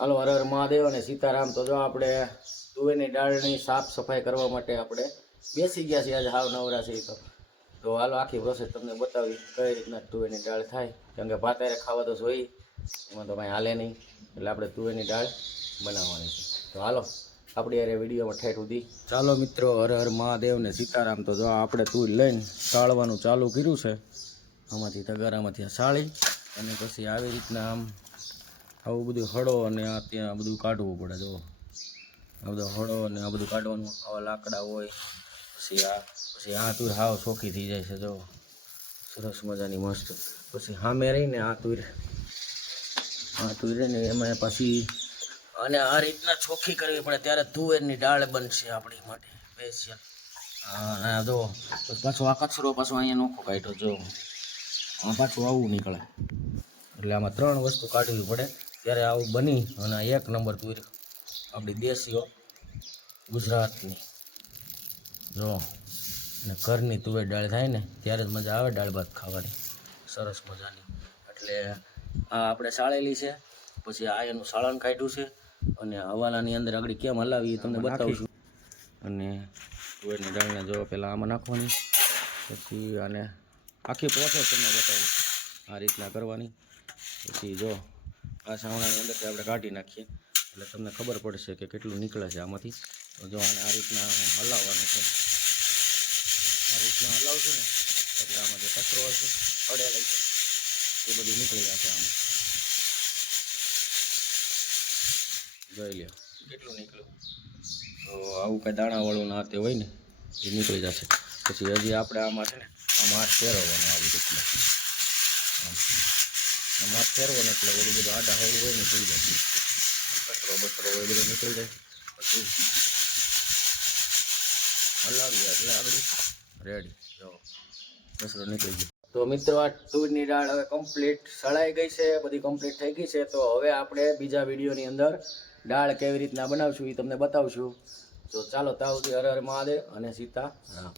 હાલો હર હર મહાદેવ અને સીતારામ। તો જો આપણે તુવેરની દાળની સાફ સફાઈ કરવા માટે આપણે બેસી ગયા છીએ। આજે હાવ નવરા છે તો હાલો આખી પ્રોસેસ તમને બતાવી કઈ રીતના તુવેરની દાળ થાય, કેમ કે ભાત હારે ખાવા તો જોઈએ, એમાં તો કાંઈ હાલે નહીં, એટલે આપણે તુવેરની દાળ બનાવવાની છે। તો હાલો આપણી યારે વિડીયોમાં ઠેઠ સુધી ચાલો મિત્રો, હર હર મહાદેવ ને સીતારામ। તો જો આપણે તુર લઈને સાળવાનું ચાલુ કર્યું છે, આમાંથી તગારામાંથી સાળી અને પછી આવી રીતના આમ આવું બધું હળો અને આ ત્યાં બધું કાઢવું પડે। જો આ બધો હળો અને આ બધું કાઢવાનું, આવા લાકડા હોય, પછી આ તુર હાવ ચોખ્ખી થઈ જાય છે। જો સરસ મજાની મસ્ત। પછી સામે રહીને આ તુર રહીને એમાં પછી અને આ રીતના ચોખ્ખી કરવી પડે, ત્યારે તુવેરની દાળ બનશે આપણી માટે સ્પેશિયલ। હા જો પાછો આ કચરો પાછો અહીંયા નોખો કાઢ્યો, જો પાછું આવું નીકળે, એટલે આમાં ત્રણ વસ્તુ કાઢવી પડે, ત્યારે આવું બની અને એક નંબર તુર આપણી દેશીઓ ગુજરાતની જો અને ઘરની તુવેર દાળ થાય ને ત્યારે જ મજા આવે દાળ ભાત ખાવાની સરસ મજાની। એટલે આ આપણે સાળેલી છે, પછી આ એનું સાળણ કાઢ્યું છે અને હવાલાની અંદર આગળ કેમ હલાવી એ તમને બતાવીશું। અને તુવેરની દાળને જો પહેલાં આમાં નાખવાની, પછી આને આખી પ્રોસેસ તમને બતાવું આ રીતના કરવાની। પછી જો આ સાવણાની અંદરથી આપણે કાઢી નાખીએ એટલે તમને ખબર પડશે કે કેટલું નીકળે છે આમાંથી। તો જો આને આ રીતના હલાવવાનું છે, આ રીતના હલાવશું ને એટલે આમાં જે કચરો હશે અડેલો છે એ બધું નીકળી જશે આમાં। જોઈ લ્યો કેટલું નીકળ્યું, તો આવું કાંઈ દાણાવાળું ના તે હોય ને એ નીકળી જશે। પછી હજી આપણે આમાં છે ને આમાં હાથ ફેરવવાનો આવી રીતના, આમાં હાથ ફેરવવાનો એટલે ઓલું બધું આડા હળવું હોય ને થઈ જાય, કચરો બચરો હોય બધું નીકળી જાય। પછી હલાવીએ એટલે આગળ રેડી, જો કચરો નીકળી ગયો। તો મિત્રો આ તુરની દાળ હવે કમ્પ્લીટ સળાઈ ગઈ છે, બધી કમ્પ્લીટ થઈ ગઈ છે। તો હવે આપણે બીજા વિડીયોની અંદર દાળ કેવી રીતના બનાવશું એ તમને બતાવશું। તો ચાલો ત્યાં સુધી હર હર મહાદેવ અને સીતારામ।